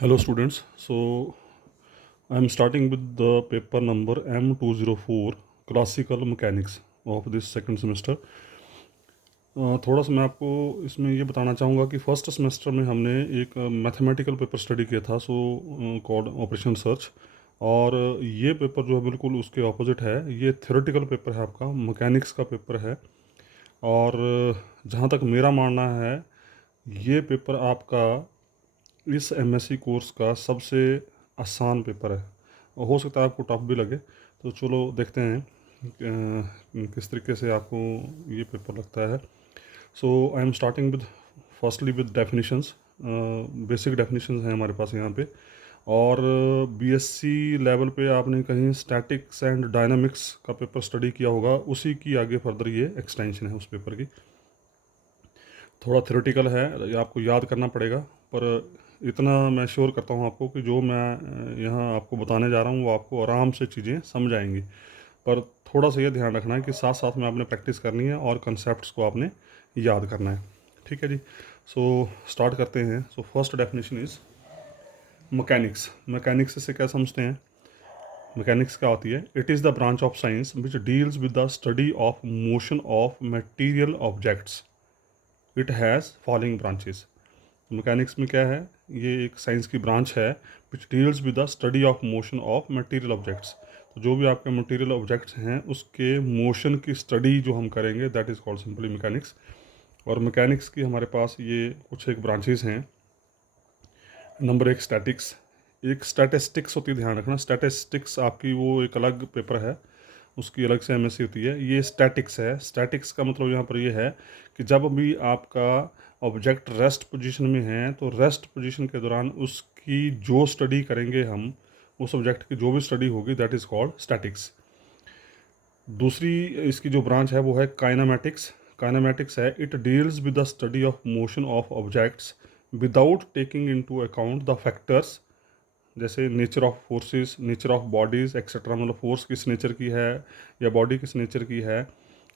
Hello students, so I am starting with the paper number M204 Classical Mechanics of this second semester. थोड़ा सा मैं आपको इसमें ये बताना चाहूँगा कि फर्स्ट सेमेस्टर में हमने एक मैथमेटिकल पेपर स्टडी किया था, सो कॉल्ड ऑपरेशन सर्च। और ये पेपर जो है बिल्कुल उसके ऑपोजिट है, ये थ्योरेटिकल पेपर है, आपका मैकेनिक्स का पेपर है। और जहाँ तक मेरा मानना है, ये पेपर आपका इस एमएससी कोर्स का सबसे आसान पेपर है। हो सकता है आपको टफ भी लगे, तो चलो देखते हैं किस तरीके से आपको ये पेपर लगता है। So I am starting with firstly with definitions. Basic definitions हैं हमारे पास यहाँ पे। और बीएससी लेवल पे आपने कहीं स्टैटिक्स एंड डायनामिक्स का पेपर स्टडी किया होगा, उसी की आगे फर्दर ये एक्सटेंशन है उस पेपर की। थोड़ा थ्योरेटिकल है, ये आपको याद करना पड़ेगा, पर इतना मैं श्योर करता हूँ आपको कि जो मैं यहाँ आपको बताने जा रहा हूँ वो आपको आराम से चीज़ें समझ आएंगी। पर थोड़ा सा ये ध्यान रखना है कि साथ साथ में आपने प्रैक्टिस करनी है और कंसेप्ट्स को आपने याद करना है। ठीक है जी। सो स्टार्ट करते हैं। So first definition is mechanics. Mechanics से क्या समझते हैं? मैकेनिक्स क्या होती है? It is the branch of science which deals with the study of motion of material objects. It has following branches. Mechanics में क्या है? ये एक साइंस की ब्रांच है which deals with the study of motion of material objects. तो जो भी आपके मटेरियल ऑब्जेक्ट्स हैं उसके मोशन की स्टडी जो हम करेंगे, that is called simply mechanics. और मैकेनिक्स की हमारे पास ये कुछ एक ब्रांचेस हैं। नंबर एक, स्टैटिक्स। एक स्टैटिस्टिक्स होती है, ध्यान रखना। स्टैटिस्टिक्स आपकी वो एक अलग पेपर है, उसकी अलग से एमएससी होती है। ये स्टैटिक्स है। स्टैटिक्स का मतलब यहाँ पर ये है कि जब भी आपका ऑब्जेक्ट रेस्ट पोजीशन में है, तो रेस्ट पोजीशन के दौरान उसकी जो स्टडी करेंगे हम, उस ऑब्जेक्ट की जो भी स्टडी होगी, दैट इज़ कॉल्ड स्टैटिक्स। दूसरी इसकी जो ब्रांच है वो है काइनामेटिक्स। काइनामेटिक्स है, it deals with the study of motion of objects without taking into account the factors, जैसे nature of forces, nature of bodies etcetera. मतलब फोर्स किस नेचर की है या बॉडी किस नेचर की है,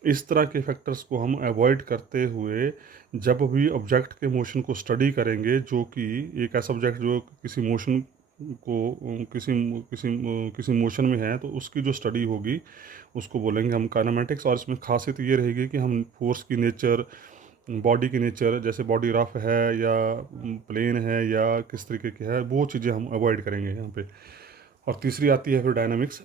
इस तरह के फैक्टर्स को हम अवॉइड करते हुए जब भी ऑब्जेक्ट के मोशन को स्टडी करेंगे, जो कि एक ऐसा ऑब्जेक्ट जो किसी मोशन को किसी किसी किसी मोशन में है, तो उसकी जो स्टडी होगी उसको बोलेंगे हम काइनेमेटिक्स। और इसमें खासियत ये रहेगी कि हम फोर्स की नेचर, बॉडी की नेचर, जैसे बॉडी रफ है या प्लेन है या किस तरीके की है, वो चीज़ें हम अवॉइड करेंगे यहाँ पे। और तीसरी आती है फिर dynamics.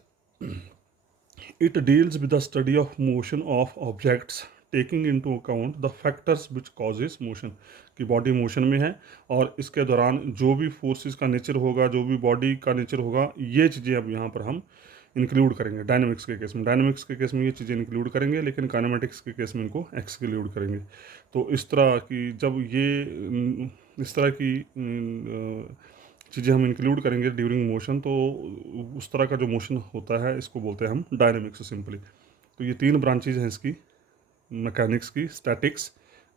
It deals with the study of motion of objects taking into account the factors which causes motion. की बॉडी मोशन में है और इसके दौरान जो भी फोर्सेस का नेचर होगा, जो भी बॉडी का नेचर होगा, ये चीज़ें अब यहाँ पर हम इंक्लूड करेंगे। डायनामिक्स के केस में, डायनामिक्स के केस में ये चीज़ें इंक्लूड करेंगे, लेकिन काइनेमेटिक्स के केस में इनको एक्सक्लूड करेंगे। तो इस तरह की जब ये इस तरह की चीज़ें हम इंक्लूड करेंगे ड्यूरिंग मोशन, तो उस तरह का जो मोशन होता है इसको बोलते हैं हम डायनेमिक्स सिंपली। तो ये तीन ब्रांचेज हैं इसकी, मैकेनिक्स की: स्टैटिक्स,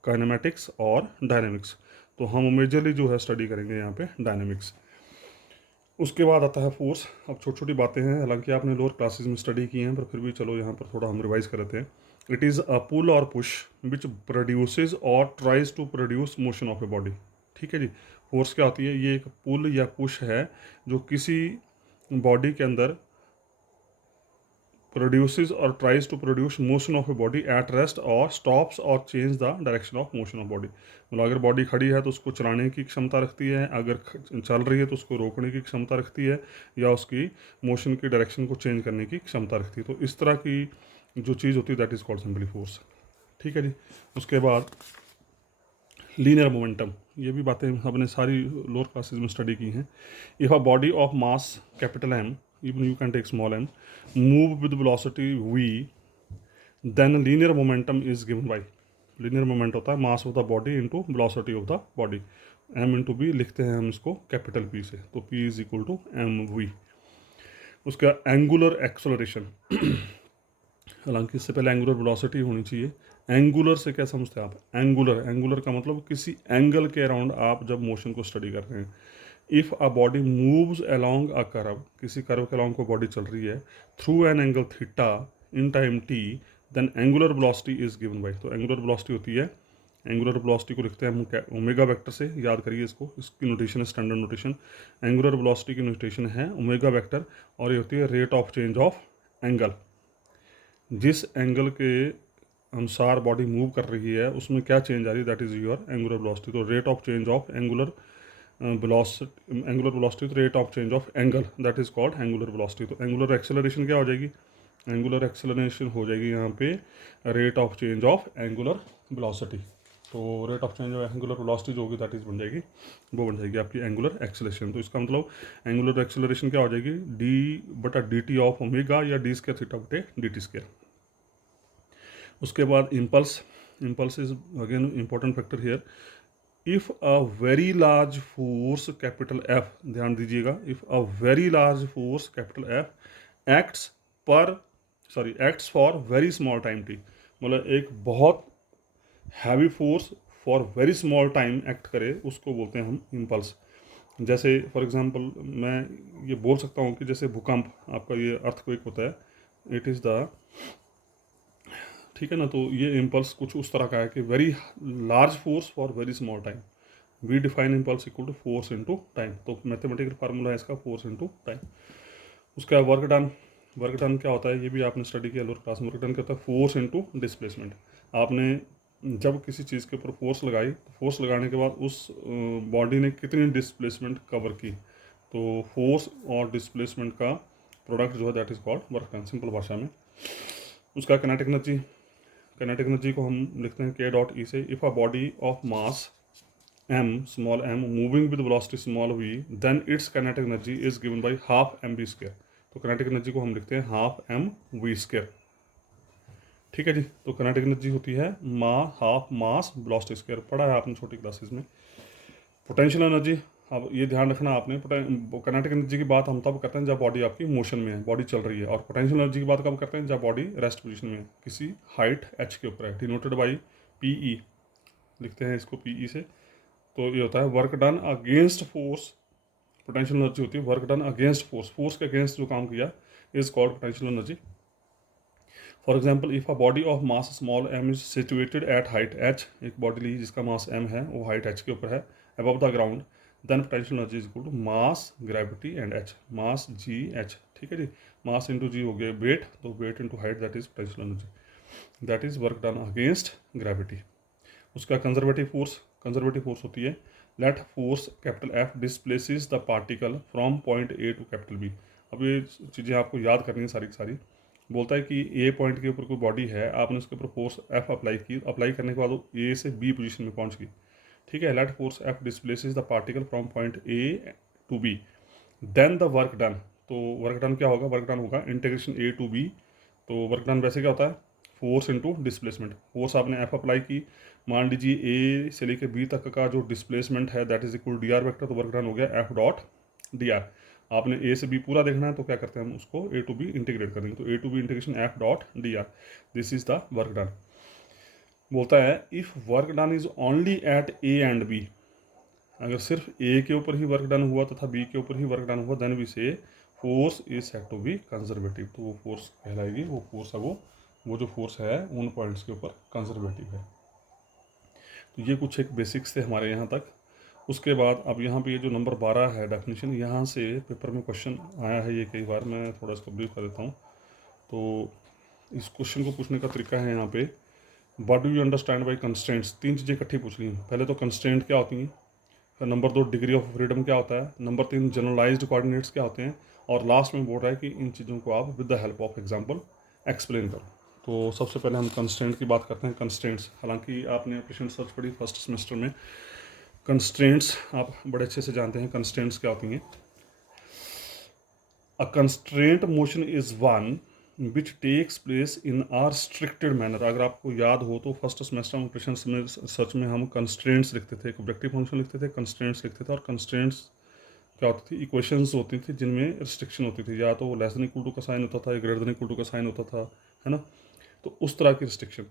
काइनेमेटिक्स और डायनेमिक्स। तो हम मेजरली जो है स्टडी करेंगे यहाँ पे डायनेमिक्स। उसके बाद आता है फोर्स। अब छोटी छोटी बातें हैं, हालांकि आपने लोअर क्लासेस में स्टडी की हैं, पर फिर भी चलो यहाँ पर थोड़ा हम रिवाइज कर लेते हैं। It is a pull or push which produces or tries to produce motion of a body. ठीक है जी। फोर्स क्या होती है? ये एक पुल या पुश है जो किसी बॉडी के अंदर produces or tries to produce motion of a body at rest or stops or change the direction of motion of body. मतलब अगर बॉडी खड़ी है तो उसको चलाने की क्षमता रखती है, अगर चल रही है तो उसको रोकने की क्षमता रखती है, या उसकी मोशन की डायरेक्शन को चेंज करने की क्षमता रखती है। तो इस तरह की जो चीज़ होती है, that is called simply force. ठीक है जी। उसके बाद लीनियर मोमेंटम। ये भी बातें हमने सारी लोअर क्लासेज में स्टडी की हैं। If a body of mass capital M, even you can take small m, move with velocity v, then linear momentum is given by, linear moment होता है mass of the body into velocity of the body. m into v लिखते हैं हम इसको capital P से, तो P is equal to m v. उसका angular acceleration, हालांकि इससे पहले एंगुलर वेलोसिटी होनी चाहिए। एंगुलर से क्या समझते हैं आप? एंगुलर, एंगुलर का मतलब किसी एंगल के अराउंड आप जब मोशन को स्टडी कर रहे हैं। If a body moves along a curve, किसी कर्व के अलोंग को बॉडी चल रही है, through an angle theta in time t, then angular velocity is given by. तो एंगुलर वेलोसिटी होती है एंगुलर वेलोसिटी को लिखते हैं हम ओमेगा वेक्टर से, याद करिए इसको, इसकी नोटेशन है स्टैंडर्ड नोटेशन। एंगुलर वेलोसिटी की नोटेशन है ओमेगा वेक्टर, और ये होती है rate of change of angle. जिस एंगल के अनुसार बॉडी मूव कर रही है उसमें क्या चेंज आ रही है, that is your angular velocity. तो rate of change of angular velocity, तो rate of change of angle, that is called angular velocity. तो एंगुलर एक्सेलरेशन क्या हो जाएगी, एंगुलर एक्सेलरेशन हो जाएगी यहाँ पे rate of change of angular velocity. तो rate of change of angular velocity जो होगी दैट इज बन जाएगी, वो बन जाएगी आपकी एंगुलर एक्सेलरेशन। तो इसका मतलब एंगुलर एक्सेलरेशन क्या हो जाएगी, d/dt ऑफ ओमेगा या d स्क्वायर थीटा बटे dt स्क्वायर। उसके बाद impulse, impulse is again important factor here. If a very large force capital F, ध्यान दीजिएगा, if a very large force capital F acts acts for very small time T, मतलब एक बहुत heavy force for very small time act करे, उसको बोलते हैं हम इम्पल्स। जैसे फॉर एग्जांपल मैं ये बोल सकता हूँ कि जैसे भूकंप, आपका ये अर्थक्वेक होता है, इट इज़ द, ठीक है ना, तो ये इम्पल्स कुछ उस तरह का है कि very large force for very small time. We define impulse equal to force into time, तो मैथमेटिकल फार्मूला है इसका फोर्स इनटू टाइम। उसका वर्क डन, वर्क डन क्या होता है ये भी आपने स्टडी किया लोअर क्लास में। वर्क डन क्या होता है, फोर्स इनटू डिस्प्लेसमेंट। आपने जब किसी चीज़ के ऊपर फोर्स लगाई, तो फोर्स लगाने के बाद उस बॉडी ने कितनी डिस्प्लेसमेंट कवर की, तो फोर्स और डिस्प्लेसमेंट का प्रोडक्ट जो है that is called work done, simple भाषा में। उसका किनेटिक एनर्जी, किनेटिक एनर्जी को हम लिखते हैं k.E से। If a body of mass m, small m, moving with velocity small v, then its kinetic energy is given by half mv square। तो kinetic energy को हम लिखते हैं हाफ एम वी स्क्वायर, ठीक है जी। तो kinetic energy होती है हाफ मास वेलोसिटी स्क्वायर, पढ़ा है आपने छोटी क्लासेस में। पोटेंशियल एनर्जी, अब ये ध्यान रखना आपने, किनेटिक एनर्जी की बात हम तब करते हैं जब बॉडी आपकी मोशन में है, बॉडी चल रही है, और पोटेंशियल एनर्जी की बात कब करते हैं, जब बॉडी रेस्ट पोजीशन में है, किसी हाइट h के ऊपर है, डिनोटेड बाई PE, लिखते हैं इसको PE से। तो ये होता है work done against force, potential energy होती है work done against force, force के अगेंस्ट जो काम किया is called potential energy. For example if a body of mass small m is situated at height h, एक बॉडी ली जिसका मास m है, वो हाइट h के ऊपर है, above the ground, then potential energy is equal to mass gravity and h, mass g h, ठीक है जी। Mass into जी हो गया वेट, तो weight into height that is potential energy, that is work done against gravity. उसका conservative force, conservative force होती है let force capital F displaces the particle from point A to capital B. अब ये चीज़ें आपको याद करनी है सारी की सारी। बोलता है कि ए पॉइंट के ऊपर कोई बॉडी है, आपने उसके ऊपर फोर्स एफ अप्लाई की, अप्लाई करने के बाद वो ए से बी पोजीशन में पहुंच गई, ठीक है। Let force F displaces the particle from point A to B, then the work done. तो वर्क डन क्या होगा, वर्क डन होगा इंटीग्रेशन ए टू बी। तो वर्क डन वैसे क्या होता है, फोर्स इनटू डिस्प्लेसमेंट। फोर्स आपने एफ अप्लाई की, मान लीजिए ए से लेकर बी तक का जो डिस्प्लेसमेंट है that is equal D R vector, तो वर्क डन हो गया एफ डॉट डी आर। आपने ए से बी पूरा देखना है तो क्या करते हैं हम उसको ए टू बी इंटीग्रेट करेंगे, तो A to B integration F dot D R, this is the work done. बोलता है if work done is only at A and B, अगर सिर्फ ए के ऊपर ही वर्क डन हुआ तथा बी के ऊपर ही वर्क डन हुआ, then we say force is said to be conservative. तो वो फोर्स कहलाएगी, वो फोर्स है वो जो फोर्स है उन पॉइंट्स के ऊपर कंजर्वेटिव है। तो ये कुछ एक बेसिक्स थे हमारे यहाँ तक। उसके बाद अब यहाँ पे ये जो नंबर 12 है डेफिनेशन, यहाँ से पेपर में क्वेश्चन आया है ये कई बार, मैं थोड़ा इसको ब्रीफ कर देता हूँ। तो इस क्वेश्चन को पूछने का तरीका है यहाँ पे, what do you understand by constraints. तीन चीज़ें इकट्ठी पूछ ली हैं। पहले तो कंस्ट्रेंट क्या होती हैं, फिर नंबर 2 डिग्री ऑफ फ्रीडम क्या होता है, नंबर 3 जनरलाइज्ड कोऑर्डिनेट्स क्या होते हैं, और लास्ट में बोल रहा है कि इन चीज़ों को आप with the help of example explain करो। तो सबसे पहले हम कंस्ट्रेंट की बात करते हैं। कंस्ट्रेंट्स, हालांकि आपने एप्लीकेशन सर्च पढ़ी फर्स्ट सेमेस्टर में, कंस्ट्रेंट्स आप बड़े अच्छे से जानते हैं कंस्ट्रेंट्स क्या होती हैं। A constraint motion is one which takes place in restricted manner. अगर आपको याद हो तो फर्स्ट सेमेस्टर में एप्लीकेशन सर्च में हम कंस्ट्रेंट्स लिखते थे, एक ऑब्जेक्टिव फंक्शन लिखते थे, कंस्ट्रेंट्स लिखते थे, और कंस्ट्रेंट्स क्या होती थी, इक्वेशंस होती थी जिनमें रिस्ट्रिक्शन होती थी, या तो लेस देन इक्वल टू का साइन होता था या ग्रेटर देन इक्वल टू का साइन होता था, है ना। तो उस तरह की रिस्ट्रिक्शन।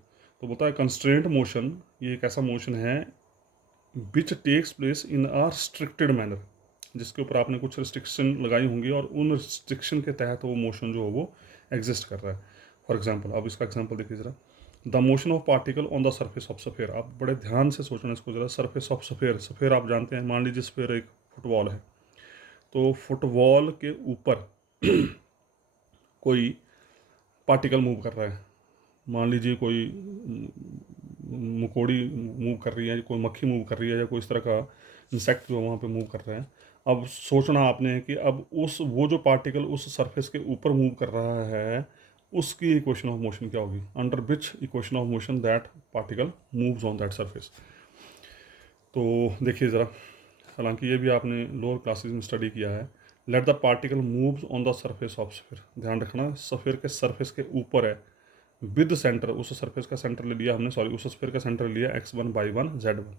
तो बोलता है कंस्ट्रेंट मोशन ये एक ऐसा मोशन है which takes place in restricted manner, जिसके ऊपर आपने कुछ रिस्ट्रिक्शन लगाई होंगी और उन रिस्ट्रिक्शन के तहत वो मोशन जो है वो एग्जिस्ट कर रहा है। फॉर एग्जाम्पल, अब इसका एग्जाम्पल देखिए ज़रा। The motion of particle on the surface of sphere. आप बड़े ध्यान से सोचना इसको ज़रा। सरफेस ऑफ सफ़ेयर, सफ़ेयर आप जानते हैं, मान लीजिए सफ़ेयर एक फुटबॉल है, तो फुटबॉल के ऊपर कोई पार्टिकल मूव कर रहा है। मान लीजिए कोई मकोड़ी मूव कर रही है, कोई मक्खी मूव कर रही है, या कोई इस तरह का इंसेक्ट जो वहाँ पे मूव कर रहा है। अब सोचना आपने कि अब वो जो पार्टिकल उस सरफेस के ऊपर मूव कर रहा है, उसकी इक्वेशन ऑफ मोशन क्या होगी? Under which equation of motion that particle moves on that surface. तो देखिए ज़रा, हालांकि ये भी आपने लोअर क्लासेस में स्टडी किया है। Let the particle moves on the surface of sphere. ध्यान रखना, सफ़ेयर के सरफेस के ऊपर है, विद सेंटर, उस सरफेस का सेंटर ले लिया हमने, सॉरी उस स्फीयर का सेंटर ले लिया x1 y1 z1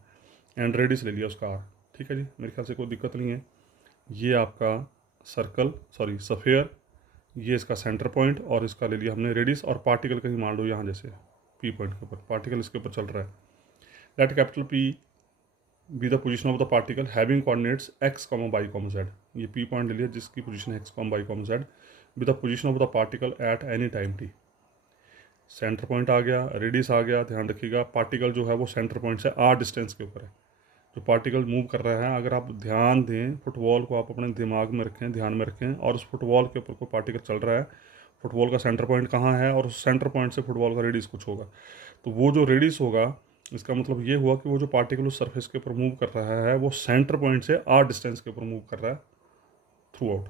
and radius ले लिया उसका r। ठीक है जी, मेरे ख्याल से कोई दिक्कत नहीं है। ये आपका सर्कल, सॉरी सफ़ेयर, ये इसका सेंटर पॉइंट, और इसका ले लिया हमने रेडियस, और पार्टिकल कहीं मान लो यहाँ जैसे p पॉइंट के ऊपर पार्टिकल इसके ऊपर चल रहा है। Let capital P be the position of the particle having coordinates x, y, z। ये p पॉइंट ले लिया जिसकी position x, y, z with the position of the particle at any time t। Centre point आ गया, radius आ गया। ध्यान रखिएगा, particle जो है वो सेंटर पॉइंट से r डिस्टेंस के ऊपर है। जो पार्टिकल मूव कर रहा है, अगर आप ध्यान दें, फुटबॉल को आप अपने दिमाग में रखें, ध्यान में रखें, और उस फुटबॉल के ऊपर कोई पार्टिकल चल रहा है, फुटबॉल का सेंटर पॉइंट कहाँ है, और उस सेंटर पॉइंट से फुटबॉल का रेडियस कुछ होगा। तो वो जो रेडियस होगा, इसका मतलब ये हुआ कि वो जो पार्टिकल उस सरफेस के ऊपर मूव कर रहा है, वो सेंटर पॉइंट से r डिस्टेंस के ऊपर मूव कर रहा है थ्रू आउट।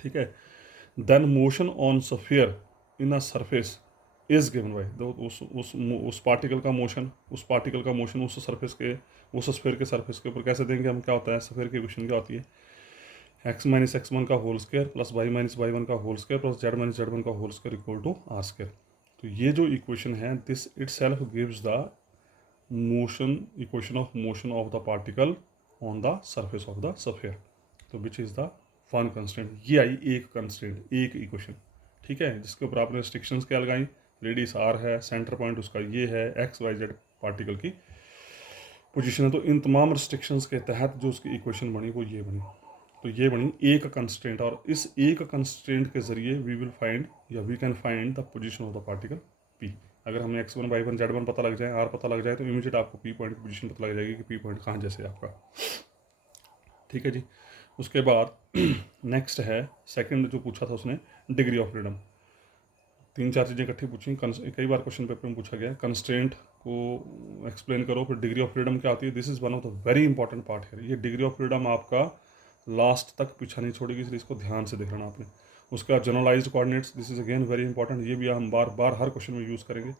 ठीक है। Then motion on sphere in a surface is given by उस पार्टिकल का मोशन, उस सरफेस के, उस स्फीयर के सरफेस के ऊपर कैसे देंगे हम? क्या होता है सफियर की इक्वेशन, क्या होती है? x-x1 का होल स्क्वायर प्लस y-y1 का होल स्क्वायर प्लस z-z1 का whole square equal to r square. तो ये जो इक्वेशन है, this itself gives the motion, equation of motion of the particle on the surface of the sphere. तो which is the one constant. ये आई एक constant, एक equation. ठीक है, जिसके ऊपर आपने रिस्ट्रिक्शंस क्या लगाई? रेडियस r है, सेंटर पॉइंट उसका ये है, x-y-z पार्टिकल की पोजीशन है। तो इन तमाम रिस्ट्रिक्शंस के तहत जो उसकी इक्वेशन बनी वो ये बनी। तो ये बनी एक कंस्टेंट, और इस एक कंस्टेंट के जरिए वी विल फाइंड, या we can find the position of the particle p। अगर हमें x1 y1 z1 पता लग जाए, r पता लग जाए, तो इमीडिएट आपको p पॉइंट की पोजीशन पता लग जाएगी कि p पॉइंट कहाँ जैसे आपका। ठीक है जी। उसके बाद नेक्स्ट है सेकंड जो पूछा था उसने, डिग्री ऑफ फ्रीडम। तीन चार चीज़ें इकट्ठी पूछी, कई बार क्वेश्चन पेपर में पूछा गया। कंस्ट्रेंट को एक्सप्लेन करो, फिर डिग्री ऑफ फ्रीडम क्या होती है। This is one of the very important part है। ये डिग्री ऑफ फ्रीडम आपका लास्ट तक पीछा नहीं छोड़ेगी, इसलिए इसको ध्यान से देख लेना आपने। उसका generalised coordinates, this is again very important. ये भी हम बार बार हर क्वेश्चन में यूज़ करेंगे।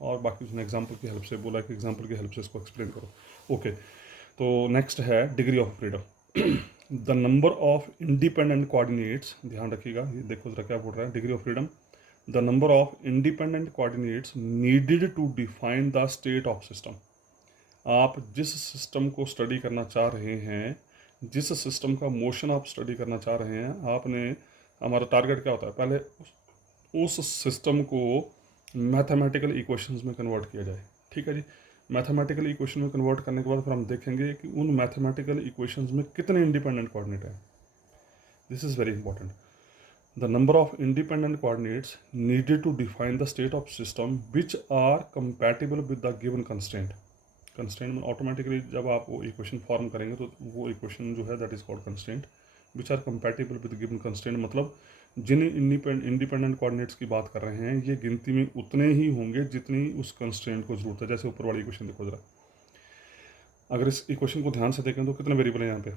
और बाकी उसने एग्जाम्पल की हेल्प से बोला कि एग्जाम्पल की हेल्प से इसको एक्सप्लेन करो। ओके, तो नेक्स्ट है degree of freedom. The number of independent coordinates, ध्यान रखिएगा, ये देखो जरा क्या बोल रहा है degree of freedom. The number of independent coordinates needed to define the state of system. आप जिस सिस्टम को स्टडी करना चाह रहे हैं, जिस सिस्टम का मोशन आप स्टडी करना चाह रहे हैं, आपने, हमारा टारगेट क्या होता है? पहले उस सिस्टम को मैथमेटिकल इक्वेशंस में कन्वर्ट किया जाए। ठीक है जी। मैथमेटिकल इक्वेशन में कन्वर्ट करने के बाद फिर हम देखेंगे कि उन मैथमेटिकल इक्वेशंस में कितने इंडिपेंडेंट कोऑर्डिनेट हैं। This is very important. The number of independent coordinates needed to define the state of system which are compatible with the given constraint. Constraint में ऑटोमेटिकली जब आप वो इक्वेशन फॉर्म करेंगे तो वो इक्वेशन जो है that is called constraint which are compatible with given constraint. मतलब जिन इंडिपेंडेंट कोऑर्डिनेट्स की बात कर रहे हैं, ये गिनती में उतने ही होंगे जितनी उस कंस्ट्रेंट को जरूरत है। जैसे ऊपर वाली इक्वेशन देखो जरा, अगर इस इक्वेशन को ध्यान से देखें तो कितने वेरिएबल हैं यहाँ पे?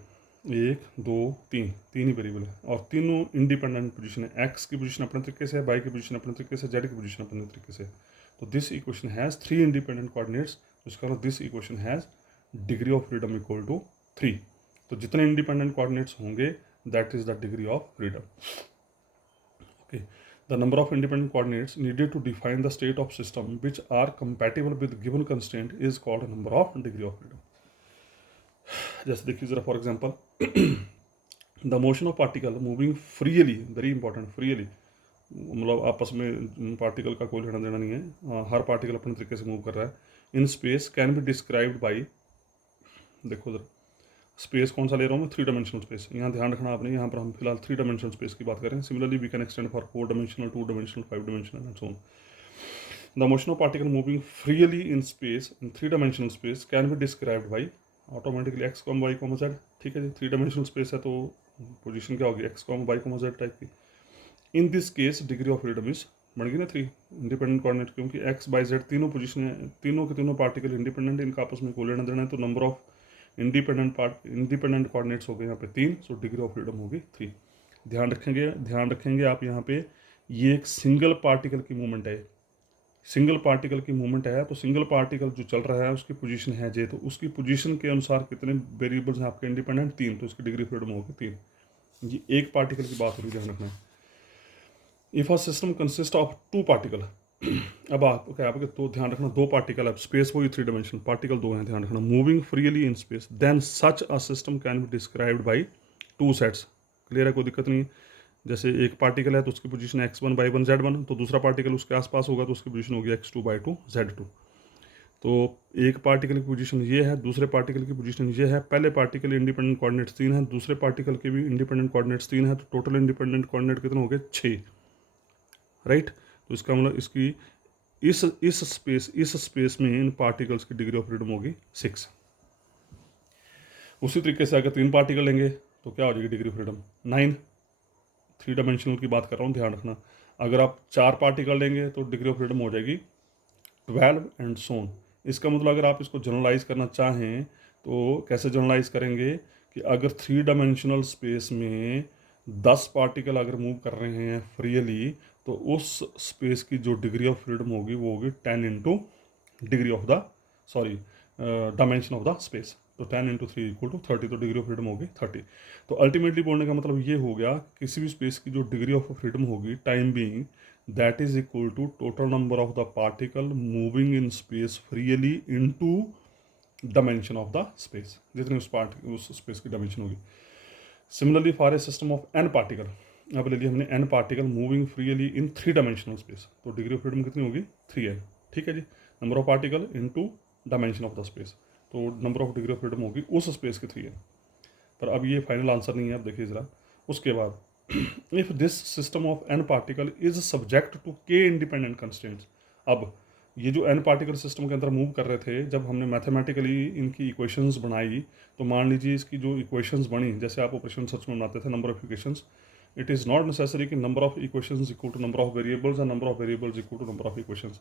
1 2 3, तीन ही वेरिएबल है, और तीनों इंडिपेंडेंट पोजीशन है। एक्स की पोजीशन अपने तरीके से है, वाई की पोजीशन अपने तरीके से, जेड की पोजीशन अपने तरीके से। तो this equation has 3 independent coordinates. इसका मतलब this equation has degree of freedom equal to 3। तो जितने इंडिपेंडेंट कोऑर्डिनेट्स होंगे that is the degree of freedom. Okay, the number of independent coordinates needed to define the state of system which are compatible with given constraint is called number of degree of freedom. जैसे देखिए जरा, for example the motion of particle moving freely, very important, freely मतलब आपस में particle का कोई लेना देना नहीं है, हर पार्टिकल अपने तरीके से मूव कर रहा है। In space can be described by, देखो जरा स्पेस कौन सा ले रहा हूँ मैं? 3 डायमेंशनल स्पेस। यहाँ ध्यान रखना आपने, यहाँ पर हम फिलहाल 3 डायमेंशनल स्पेस की बात करें। Similarly we can extend for 4 dimensional, 2 dimensional, 5 dimensional and so on. The motion of particle moving freely in space, in 3 dimensional space, can be described by automatically x comma Y comma z. ठीक है जी, 3 dimensional space है तो position क्या होगी, X comma Y comma Z type की। In this case degree of freedom is बन गई ना 3 इंडिपेंडेंट कोऑर्डिनेट, क्योंकि एक्स बाई जेड तीनों पोजीशन है, तीनों के तीनों पार्टिकल इंडिपेंडेंट, इनका आपस में कोई लेना देना है, तो नंबर ऑफ इंडिपेंडेंट कोऑर्डिनेट्स हो गए यहाँ पे 3, सो डिग्री ऑफ फ्रीडम होगी 3। ध्यान रखेंगे आप यहाँ पे, ये एक सिंगल पार्टिकल की मूवमेंट है, सिंगल पार्टिकल की मूवमेंट है, तो सिंगल पार्टिकल जो चल रहा है उसकी पोजीशन है जे, तो उसकी पोजीशन के अनुसार कितने वेरिएबल्स हैं आपके इंडिपेंडेंट, 3, तो इसकी डिग्री फ्रीडम होगी 3। ये एक पार्टिकल की बात हो रही है, ध्यान रखना। If a system consist of 2 particle, अब आप क्या आपके तो ध्यान रखना 2 पार्टिकल, अब स्पेस वही 3 डायमेंशनल, पार्टिकल 2 हैं, ध्यान रखना, moving freely in space, then such a system can be described by 2 sets. Clear है, कोई दिक्कत नहीं है। जैसे एक पार्टिकल है तो उसकी पोजीशन x1 y1 z1, तो दूसरा पार्टिकल उसके आसपास होगा तो उसकी पोजीशन होगी x2 y2 z2। तो एक पार्टिकल की पोजीशन ये है, दूसरे पार्टिकल की पोजीशन ये है, पहले पार्टिकल इंडिपेंडेंट कोऑर्डिनेट्स 3 है, दूसरे पार्टिकल के भी इंडिपेंडेंट कोऑर्डिनेट्स 3 है, तो टोटल इंडिपेंडेंट कोऑर्डिनेट कितने हो गए, 6। राइट, तो इसका मतलब इसकी इस स्पेस में इन पार्टिकल्स की डिग्री ऑफ फ्रीडम होगी 6। उसी तरीके से अगर 3 पार्टिकल लेंगे तो क्या हो जाएगी डिग्री ऑफ फ्रीडम 9। 3 डायमेंशनल की बात कर रहा हूँ, ध्यान रखना। अगर आप 4 पार्टिकल लेंगे तो डिग्री ऑफ फ्रीडम हो जाएगी 12 एंड सोन। इसका मतलब अगर आप इसको जनरलाइज करना चाहें तो कैसे जनरलाइज करेंगे कि अगर 3 डायमेंशनल स्पेस में 10 पार्टिकल अगर मूव कर रहे हैं फ्रीली, तो उस स्पेस की जो डिग्री ऑफ फ्रीडम होगी वो होगी 10 into degree of the dimension of the space, तो 10 इंटू 3 इक्वल टू 30, तो डिग्री ऑफ फ्रीडम होगी 30। तो अल्टीमेटली बोलने का मतलब ये हो गया, किसी भी स्पेस की जो डिग्री ऑफ फ्रीडम होगी time being, that is equal to total number of the particle moving in space freely into dimension of the space, जितनी उस स्पेस की डायमेंशन होगी। Similarly for a system of n particle, अब ले लिया हमने n particle moving freely in 3 dimensional space, तो degree of freedom कितनी होगी 3n। ठीक है जी, number of particle into dimension of the space, तो number of degree of freedom होगी उस स्पेस की 3n। पर अब ये फाइनल आंसर नहीं है, अब देखिए ज़रा। उसके बाद if this system of n particle is subject to k independent constants, अब ये जो n पार्टिकल सिस्टम के अंदर मूव कर रहे थे, जब हमने मैथमेटिकली इनकी इक्वेशंस बनाई, तो मान लीजिए इसकी जो इक्वेशंस बनी, जैसे आप ऑपरेशन सर्च में बनाते थे number of equations, it is not necessary कि number of equations equal to number of variables and number of variables equal to number of equations.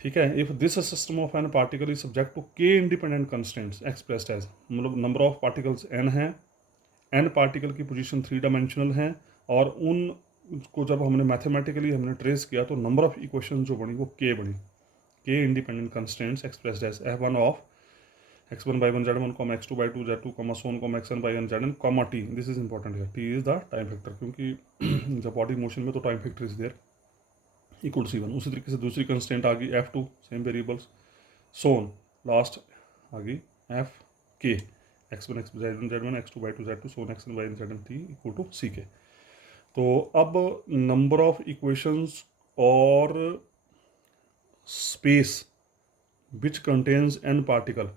ठीक है, if this system of N particle is subject to K independent constants expressed as, मतलब number of particles n है, n particle की position 3 dimensional है, और उन को जब हमने मैथमेटिकली हमने ट्रेस किया तो नंबर ऑफ इक्वेशन जो बनी वो k बनी, k independent constants expressed as f1 of x1 by 1 z1 comma x2 by 2 z2 comma so on comma xn by n zn comma t, this is important है, t is the time factor, क्योंकि जब body motion में तो time factor is there equal to c1। उसी तरीके से दूसरी constant आ गई f2, same variables, so on last आ गई एफ के, x1 x z1 x2 by 2 z2 so on xn by n zn t equal to C K. तो अब नंबर ऑफ इक्वेशंस और space which contains n particle,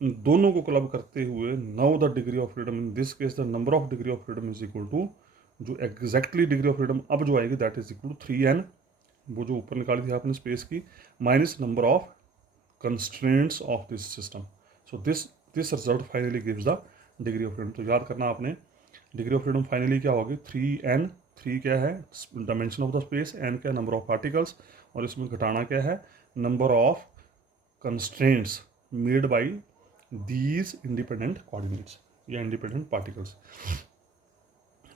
इन दोनों को क्लब करते हुए now the degree of freedom in this case the number of degree of freedom is equal to, जो exactly degree of freedom अब जो आएगी that is equal to 3n, वो जो ऊपर निकाली थी आपने स्पेस की, minus number of constraints of this system. So this result finally gives the degree of freedom. तो याद करना आपने, डिग्री ऑफ फ्रीडम फाइनली क्या होगी 3n, 3 क्या है dimension of the space, n क्या नंबर ऑफ पार्टिकल्स, और इसमें घटाना क्या है number of constraints made by these independent coordinates या इंडिपेंडेंट पार्टिकल्स।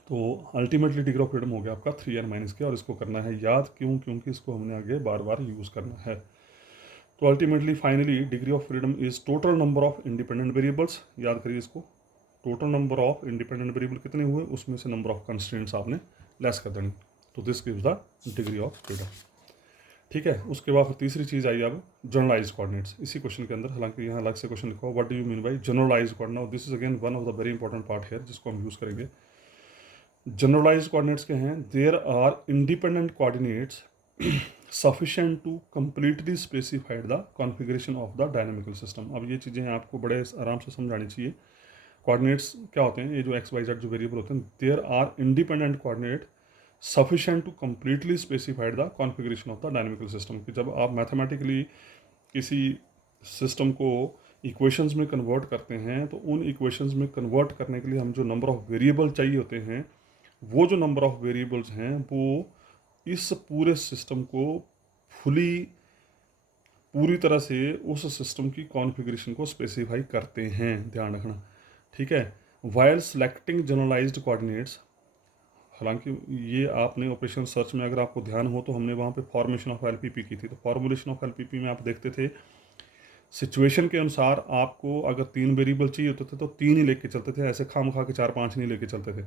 तो अल्टीमेटली डिग्री ऑफ फ्रीडम हो गया आपका 3n माइनस के, और इसको करना है याद, क्यों, क्योंकि इसको हमने आगे बार बार यूज़ करना है। तो ultimately finally degree of freedom is total number of independent variables, याद करिए इसको, total number of independent variable कितने हुए, उसमें से नंबर ऑफ कंस्ट्रेंट्स आपने लेस कर देनी, तो this gives the degree of freedom. ठीक है, उसके बाद फिर तीसरी चीज़ आई अब जनरलाइज कोऑर्डिनेट्स, इसी क्वेश्चन के अंदर, हालांकि यहाँ अलग से क्वेश्चन लिखा हो, what do you mean by generalise coordinate, this is again one of the very important part है जिसको हम यूज़ करेंगे। जनरलाइज कोऑर्डिनेट्स के हैं, there are independent coordinates sufficient to completely specified the configuration of the dynamical system. अब ये चीज़ें आपको बड़े आराम से समझानी चाहिए। कोऑर्डिनेट्स क्या होते हैं, ये जो एक्स वाई जेड जो वेरिएबल होते हैं, there are independent coordinate sufficient to completely specified the configuration of the dynamical system. कि जब आप मैथमेटिकली किसी सिस्टम को इक्वेशंस में कन्वर्ट करते हैं तो उन इक्वेशंस में कन्वर्ट करने के लिए हम जो नंबर ऑफ वेरिएबल चाहिए होते हैं, वो जो नंबर ऑफ वेरिएबल्स हैं वो इस पूरे सिस्टम को फुली पूरी तरह से उस सिस्टम की कॉन्फ़िगरेशन को स्पेसिफाई करते हैं, ध्यान रखना, ठीक है। वाइल सेलेक्टिंग जनरलाइज्ड कोऑर्डिनेट्स, हालांकि ये आपने ऑपरेशन सर्च में अगर आपको ध्यान हो तो हमने वहाँ पे फॉर्मेशन ऑफ एलपीपी की थी। तो फॉर्मुलेशन ऑफ एलपीपी में आप देखते थे सिचुएशन के अनुसार आपको अगर 3 वेरिएबल चाहिए होते थे तो 3 ही लेके चलते थे, ऐसे खाम खा के 4-5 नहीं लेके चलते थे,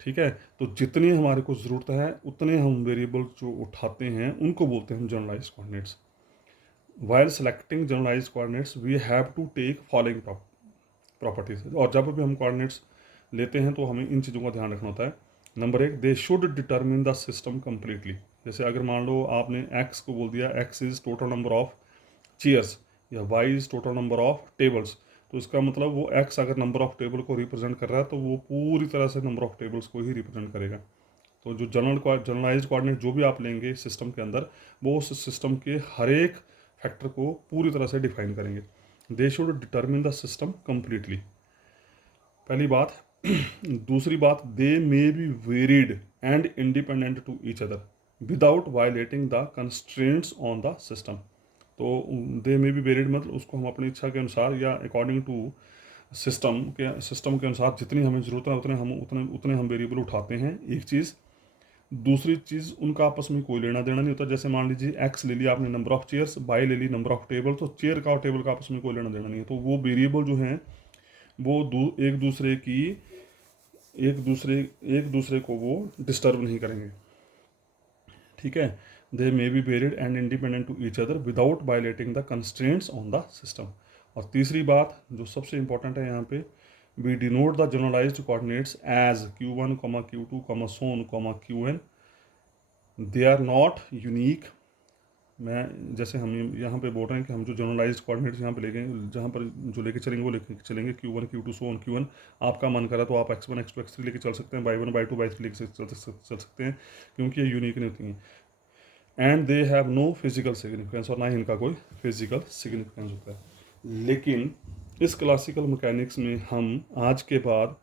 ठीक है। तो जितनी हमारे को ज़रूरत है उतने हम वेरिएबल जो उठाते हैं उनको बोलते हैं generalised coordinates. While selecting generalised coordinates we have to take following properties. और जब भी हम कोऑर्डिनेट्स लेते हैं तो हमें इन चीज़ों का ध्यान रखना होता है। Number 1, they should determine the system completely. जैसे अगर मान लो आपने एक्स को बोल दिया X is total number of chairs या Y is total number of tables, तो इसका मतलब वो एक्स अगर नंबर ऑफ टेबल को रिप्रेजेंट कर रहा है तो वो पूरी तरह से नंबर ऑफ टेबल्स को ही रिप्रेजेंट करेगा। तो जो जनरलाइज्ड कोऑर्डिनेट जो भी आप लेंगे सिस्टम के अंदर, वो उस सिस्टम के हर एक फैक्टर को पूरी तरह से डिफाइन करेंगे। They should determine the system completely, पहली बात। दूसरी बात, they may be varied and independent to each other without violating the constraints on the system. तो दे मे बी वेरिड मतलब उसको हम अपनी इच्छा के अनुसार या अकॉर्डिंग टू सिस्टम के अनुसार जितनी हमें ज़रूरत है उतने हम वेरिएबल उठाते हैं, एक चीज़। दूसरी चीज़, उनका आपस में कोई लेना देना नहीं होता। जैसे मान लीजिए एक्स ले लिया आपने नंबर ऑफ चेयर्स, बाई ले ली नंबर ऑफ टेबल, तो चेयर का और टेबल का आपस में कोई लेना देना नहीं है। तो वो वेरिएबल जो हैं वो एक दूसरे को वो डिस्टर्ब नहीं करेंगे, ठीक है। They may be varied and independent to each other without violating the constraints on the system. और तीसरी बात जो सबसे इंपॉर्टेंट है यहाँ पे, we denote the generalised coordinates as Q1, Q2, so on, Qn। They are not unique. मैं जैसे हम यहाँ पे बोल रहे हैं कि हम जो जनरलाइज्ड कोऑर्डिनेट्स यहाँ पे लेंगे, जहाँ पर जो लेके चलेंगे वो लेके चलेंगे Q1, Q2, so on, Qn। आपका मन करा तो आप x1, x2, x3 लेके चल सकते हैं, y1, y2, y3 लेके चल सकते हैं, क्योंकि ये यूनिक नहीं होती हैं। And they have no physical significance, और ना ही इनका कोई फिजिकल सिग्निफिकेंस होता है। लेकिन इस क्लासिकल मैकेनिक्स में हम आज के बाद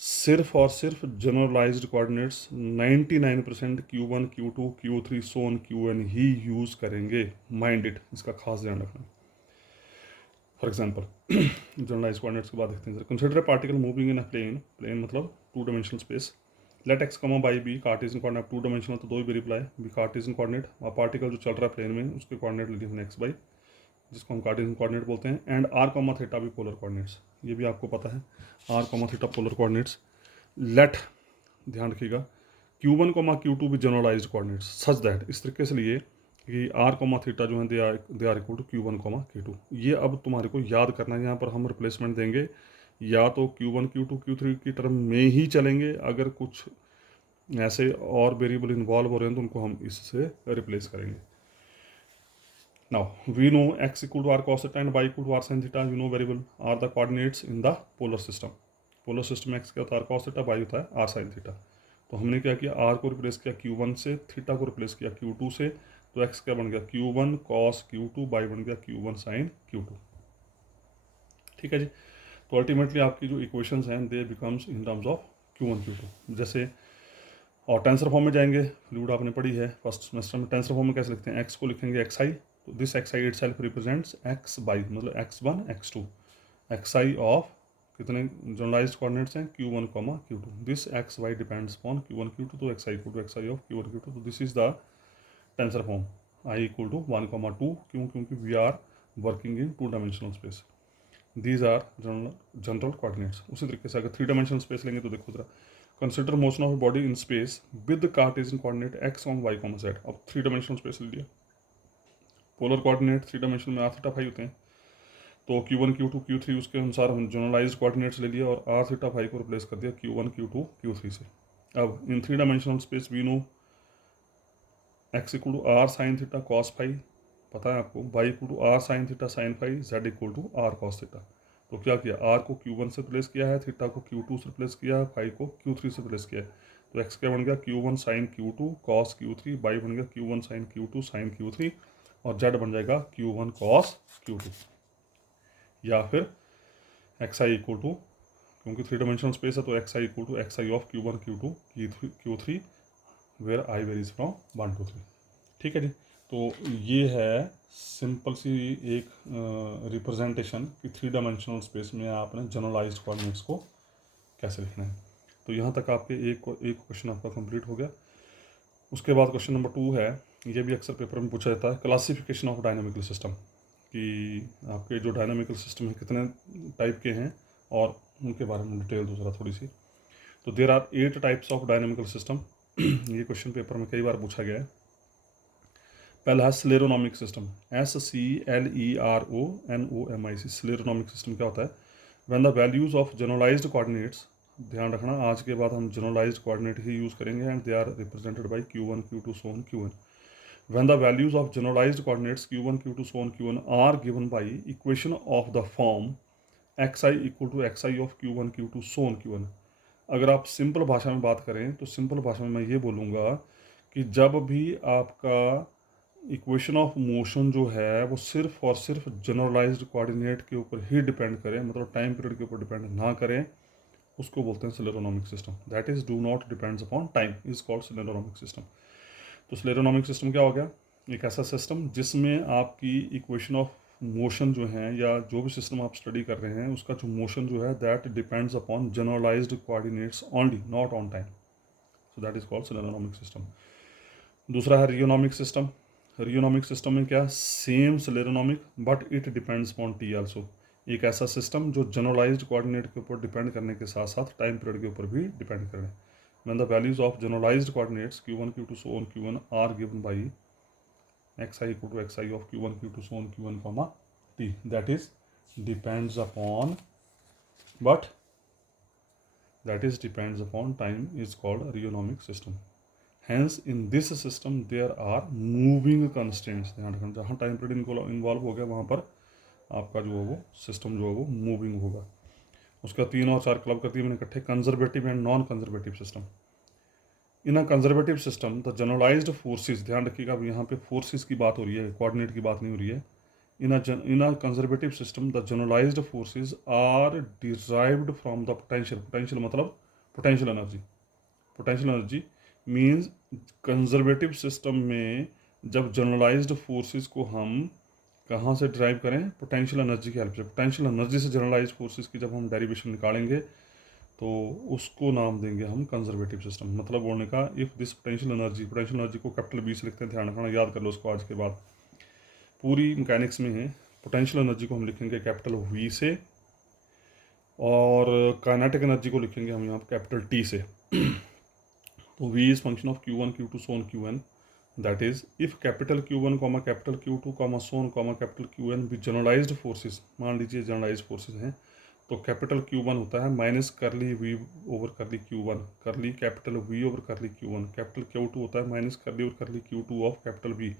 सिर्फ और सिर्फ generalised coordinates 99% Q1, Q2, Q3, so on, Qn ही यूज़ करेंगे। माइंड इट, इसका खास ध्यान रखना। फॉर एग्जाम्पल जनरलाइज्ड कोऑर्डिनेट्स के बाद देखते हैं। Consider a particle moving in a plane मतलब 2 dimensional space. Let x comma y be Cartesian coordinate, 2 dimensional तो 2 ही वेरिएबल है, बी कार्टेशियन कोऑर्डिनेट। और पार्टिकल जो चल रहा है प्लेन में उसके कोऑर्डिनेट ले लिए हमने एक्स बाई, जिसको हम कार्टेशियन कोऑर्डिनेट बोलते हैं। एंड आर कॉमा थीटा भी पोलर कोऑर्डिनेट्स, ये भी आपको पता है, r comma theta polar coordinates. Let, ध्यान रखिएगा, Q1, Q2 भी जनरलाइज्ड कोऑर्डिनेट्स सच दैट, इस तरीके से लिए कि आर कॉमा थीटा जो है they are equal to Q1, Q2। ये अब तुम्हारे को याद करना है। यहाँ पर हम रिप्लेसमेंट देंगे, या तो Q1, Q2, Q3 की टर्म में ही चलेंगे, अगर कुछ ऐसे और वेरिएबल इन्वॉल्व हो रहे हैं तो उनको हम इससे रिप्लेस करेंगे। Now we know x equal to r cos theta and y equal to r sine theta. You know variable are the coordinates in the polar system. Polar system में x क्या होता है, आर कॉस थीटा, y होता है are sine theta. तो हमने क्या किया, r को रिप्लेस किया Q1 से, थीटा को रिप्लेस किया Q2 से, तो x क्या बन गया, Q1 cos Q2, y बन गया Q1 sin Q2, ठीक है जी। तो अल्टीमेटली आपकी जो इक्वेशंस हैं दे becomes in terms of Q1, Q2। जैसे और टेंसर फॉर्म में जाएंगे, फ्लूइड आपने पढ़ी है फर्स्ट सेमेस्टर में। टेंसर फॉर्म में कैसे लिखते हैं, एक्स को लिखेंगे एक्स आई, तो this x i itself represents x by, मतलब x1, x2। X i of कितने जनरलाइज्ड कोऑर्डिनेट्स हैं, Q1, Q2। This x y depends upon Q1, Q2, तो x i equal to x i of Q1, Q2। तो this is the tensor form. I equal to 1, 2, क्यों, क्योंकि we are working in 2 dimensional space. These are general coordinates. उसी तरीके से अगर 3 dimensional space लेंगे तो देखो जरा, consider motion of body in space with Cartesian coordinate x on y, z। अब 3 डायमेंशनल स्पेस ले लिया, पोलर कोऑर्डिनेट 3 डायमेंशनल में आर थीटा फाई होते हैं, तो Q1, Q2, Q3 उसके अनुसार हम जनरलाइज्ड कोऑर्डिनेट्स ले लिया और आर थीटा फाई को रिप्लेस कर दिया Q1, Q2, Q3 से। अब in 3 dimensional space we know x equal to r sine theta cos phi, पता है आपको, y equal to r sine theta sine phi, z equal to r cos theta. तो क्या किया, आर को Q1 से रिप्लेस किया है, थीटा को Q2 से रिप्लेस किया है, फाई को Q3 से रिप्लेस किया है। तो एक्स क्या बन गया Q1 sign Q2 cos Q3, Y बन गया Q1 sign Q2 sign Q3, और जेड बन जाएगा Q1 कॉस Q2, या फिर एक्स आई इक्वल टू, क्योंकि 3 डायमेंशनल स्पेस है तो x i equal to x i of Q1 Q2 Q3 where i varies from 1 to 3। ठीक है जी। तो ये है सिंपल सी एक रिप्रेजेंटेशन कि 3 डायमेंशनल स्पेस में आपने जनरलाइज्ड कोऑर्डिनेट्स को कैसे लिखना है। तो यहाँ तक आपके एक क्वेश्चन आपका कंप्लीट हो गया। उसके बाद क्वेश्चन नंबर 2 है, ये भी अक्सर पेपर में पूछा जाता है, क्लासिफिकेशन ऑफ डायनामिकल सिस्टम, कि आपके जो डायनामिकल सिस्टम है कितने टाइप के हैं और उनके बारे में डिटेल दो जरा थोड़ी सी। तो there are 8 types of dynamical system. ये क्वेश्चन पेपर में कई बार पूछा गया है। पहला है scleronomic system, SCLERONOMIC। Scleronomic system क्या होता है? When the values of generalized coordinates, ध्यान रखना आज के बाद हम जनरलाइज्ड कोऑर्डिनेट ही यूज़ करेंगे, and they are represented by Q1 Q2 so on Qn। When the values of generalized coordinates Q1 Q2 so on Qn are given by equation of the form xi equal to xi of Q1 Q2 so on Qn। अगर आप simple भाषा में बात करें तो simple भाषा में मैं ये बोलूँगा कि जब भी आपका इक्वेशन ऑफ मोशन जो है वो सिर्फ और सिर्फ जनरलाइज्ड कोऑर्डिनेट के ऊपर ही डिपेंड करें, मतलब टाइम पीरियड के ऊपर डिपेंड ना करें, उसको बोलते हैं scleronomic system. That is do not depends upon time is called scleronomic system. तो स्लेरोनॉमिक सिस्टम क्या हो गया? एक ऐसा सिस्टम जिसमें आपकी इक्वेशन ऑफ मोशन जो है, या जो भी सिस्टम आप स्टडी कर रहे हैं उसका जो मोशन जो है that depends upon generalised coordinates only, not on time. So that is called scleronomic system. दूसरा है रियोनॉमिक सिस्टम। रियोनॉमिक सिस्टम में क्या? Same scleronomic but it depends upon T also. एक ऐसा सिस्टम जो जनरलाइज्ड कोऑर्डिनेट के ऊपर डिपेंड करने के साथ साथ टाइम पीरियड के ऊपर भी डिपेंड करें। When the values of generalized coordinates Q1 Q2 so on Qn are given by xi equal to xi of Q1 Q2 so on Qn comma t, that is depends upon, but that is depends upon time is called reonomic system। Hence in this system there are moving constraints। ध्यान रखना, जहाँ time period involve हो गया वहाँ पर आपका जो है वो सिस्टम जो है वो मूविंग होगा। उसका 3 और 4 क्लब कर दिए मैंने इकट्ठे, conservative and non conservative system. In a conservative system the generalised forces, ध्यान रखिएगा अब यहाँ पे फोर्सेस की बात हो रही है, कोऑर्डिनेट की बात नहीं हो रही है। In a conservative system the generalised forces are derived from the potential. Potential मतलब potential energy. Potential energy means conservative system में जब जनरलाइज्ड फोर्सेस को हम कहाँ से ड्राइव करें? पोटेंशियल एनर्जी की हेल्प से। पोटेंशियल एनर्जी से जनरलाइज्ड फोर्सेस की जब हम डेरिवेशन निकालेंगे तो उसको नाम देंगे हम कंजर्वेटिव सिस्टम। मतलब बोलने का, इफ़ दिस पोटेंशियल एनर्जी को कैपिटल बी से लिखते हैं, ध्यान रखना, याद कर लो उसको आज के बाद, पूरी मैकेनिक्स में है। पोटेंशियल एनर्जी को हम लिखेंगे कैपिटल वी से, और काइनेटिक एनर्जी को लिखेंगे हम यहाँ पर कैपिटल टी से। तो V is function of Q1 Q2 so on Qn, that is if capital Q1 comma capital Q2 comma so on comma capital Qn भी जनरलाइज्ड फोर्सेस, मान लीजिए जनरलाइज्ड फोर्सेस हैं, तो कैपिटल Q1 होता है minus करली वी ओवर करली Q1, करली कैपिटल वी ओवर करली Q1। कैपिटल Q2 होता है माइनस करली और करली Q2 of capital V.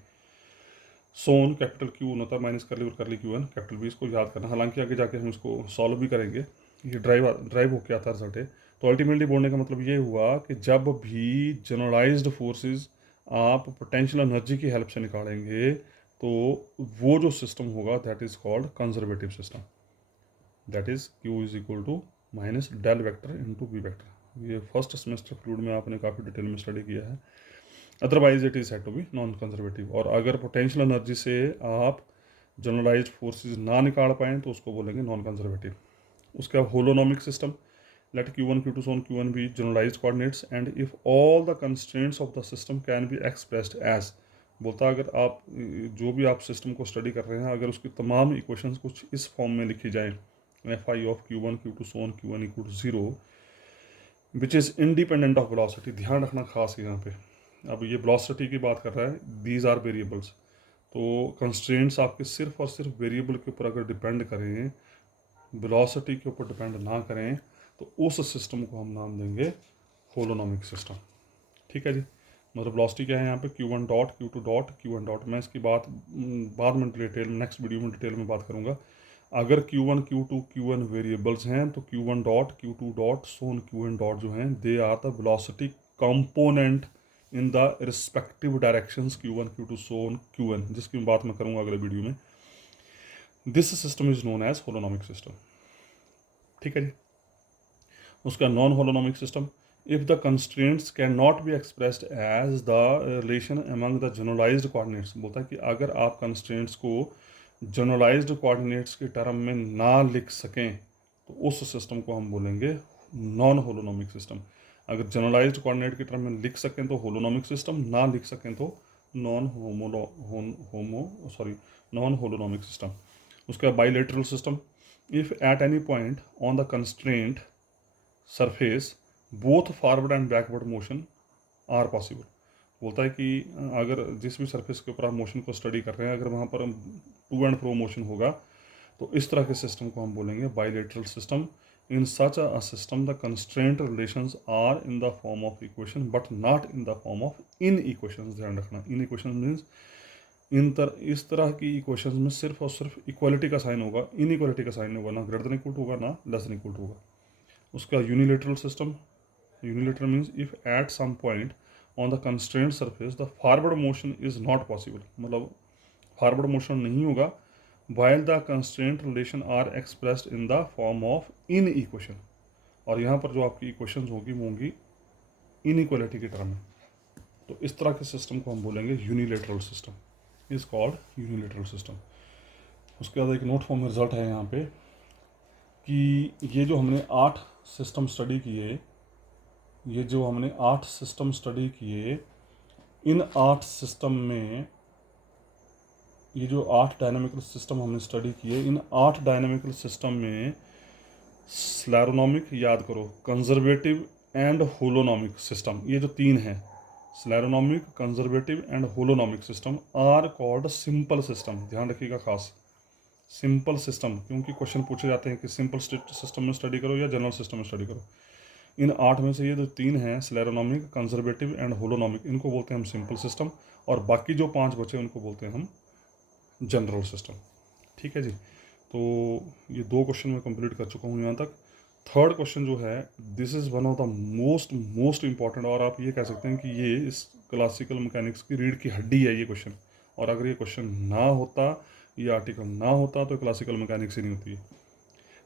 So on capital Q1 होता है माइनस करली और करली Q1 कैपिटल वी। इसको याद करना, हालांकि आगे जाके हम इसको सॉल्व भी करेंगे, ये ड्राइव होके आता है रिजल्ट। तो अल्टीमेटली बोलने का मतलब ये हुआ कि जब भी जनरलाइज्ड फोर्सेस आप पोटेंशियल एनर्जी की हेल्प से निकालेंगे तो वो जो सिस्टम होगा that is called conservative system. That is Q is equal to minus del vector into B vector. ये फर्स्ट सेमेस्टर फ्लूइड में आपने काफ़ी डिटेल में स्टडी किया है। Otherwise it is said to be non conservative. और अगर पोटेंशियल एनर्जी से आप जनरलाइज्ड फोर्सेस ना निकाल पाएँ तो उसको बोलेंगे नॉन कंजर्वेटिव। उसके बाद होलोनॉमिक system, let Q1 Q2 so on Qn be generalized coordinates and if all the constraints of the system can be expressed as, बोलता अगर आप जो भी आप सिस्टम को स्टडी कर रहे हैं अगर उसकी तमाम इक्वेशंस कुछ इस फॉर्म में लिखी जाएं, fi of Q1 Q2 so on Qn equal to 0 which is independent of velocity. ध्यान रखना खास यहाँ पे, अब ये वेलोसिटी की बात कर रहा है, दीज आर वेरिएबल्स। तो कंस्ट्रेंट्स आपके सिर्फ और सिर्फ वेरिएबल के ऊपर अगर डिपेंड करें, वेलोसिटी के ऊपर डिपेंड ना करें, तो उस सिस्टम को हम नाम देंगे होलोनॉमिक सिस्टम। ठीक है जी। मतलब वेलोसिटी क्या है यहाँ पे? Q1 dot Q2 dot Qn dot. मैं इसकी बात बाद में डिटेल, नेक्स्ट वीडियो में डिटेल में बात करूँगा। अगर Q1 Q2 Qn वेरिएबल्स हैं तो Q1 dot Q2 dot so on Qn dot जो हैं they are the velocity component in the respective directions Q1 Q2 so on Qn, जिसकी बात मैं करूँगा अगले वीडियो में। This system is known as holonomic system. ठीक है जी। उसका non holonomic system, if the constraints can not be expressed as the relation among the generalised coordinates, बोलता है कि अगर आप कंस्ट्रेंट्स को जनरलाइज्ड कोऑर्डिनेट्स के टर्म में ना लिख सकें तो उस सिस्टम को हम बोलेंगे नॉन होलोनॉमिक सिस्टम। अगर जनरलाइज्ड कोऑर्डिनेट के टर्म में लिख सकें तो होलोनॉमिक सिस्टम, ना लिख सकें तो नॉन होलोनॉमिक सिस्टम। उसका bilateral system, if at any point on the constraint surface both forward and backward motion are possible, बोलता है कि अगर जिस भी सरफेस के ऊपर आप मोशन को स्टडी कर रहे हैं, अगर वहाँ पर टू एंड फ्रो मोशन होगा तो इस तरह के सिस्टम को हम बोलेंगे bilateral system. In such a system the constraint relations are in the form of equation but not in the form of inequations. ध्यान रखना, इन इक्वेशन मीन्स इस तरह की इक्वेशंस में सिर्फ और सिर्फ इक्वालिटी का साइन होगा, इन इक्वालिटी का साइन होगा, ना ग्रेटर देन इक्वल होगा ना लेस देन इक्वल होगा। उसका unilateral system, unilateral means if at some point on the constraint surface the forward motion is not possible, मतलब फॉरवर्ड मोशन नहीं होगा while the constraint relation are expressed in the form of in equation, और यहाँ पर जो आपकी equations होगी वो होंगी इनइक्वालिटी के टर्म में। तो इस तरह के सिस्टम को हम बोलेंगे unilateral system, is called unilateral system. उसके बाद एक नोट फॉर्म रिजल्ट है यहाँ पे कि ये जो हमने 8 सिस्टम स्टडी किए, इन 8 सिस्टम में ये जो 8 डायनामिकल सिस्टम हमने स्टडी किए, इन 8 डायनामिकल सिस्टम में स्लेरोनॉमिक, याद करो, कंजर्वेटिव एंड होलोनॉमिक सिस्टम, ये जो 3 हैं, scleronomic, conservative and holonomic system are called simple system. ध्यान रखिएगा खास, सिंपल सिस्टम, क्योंकि क्वेश्चन पूछे जाते हैं कि सिंपल सिस्टम में स्टडी करो या जनरल सिस्टम में स्टडी करो। इन 8 में से ये जो 3 हैं, स्लेरोनॉमिक, कंजर्वेटिव एंड होलोनॉमिक, इनको बोलते हैं हम सिंपल सिस्टम, और बाकी जो 5 बचे उनको बोलते हैं हम जनरल सिस्टम। ठीक है जी। तो ये 2 क्वेश्चन मैं कंप्लीट कर चुका हूँ यहाँ तक। थर्ड क्वेश्चन जो है, this is one of the most important, और आप ये कह सकते हैं कि ये इस क्लासिकल मैकेनिक्स की रीढ़ की हड्डी है ये क्वेश्चन, और अगर ये क्वेश्चन ना होता, ये आर्टिकल ना होता तो क्लासिकल मैकेनिक्स ही नहीं होती।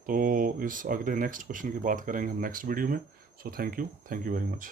तो इस अगले नेक्स्ट क्वेश्चन की बात करेंगे हम नेक्स्ट वीडियो में। So thank you very much.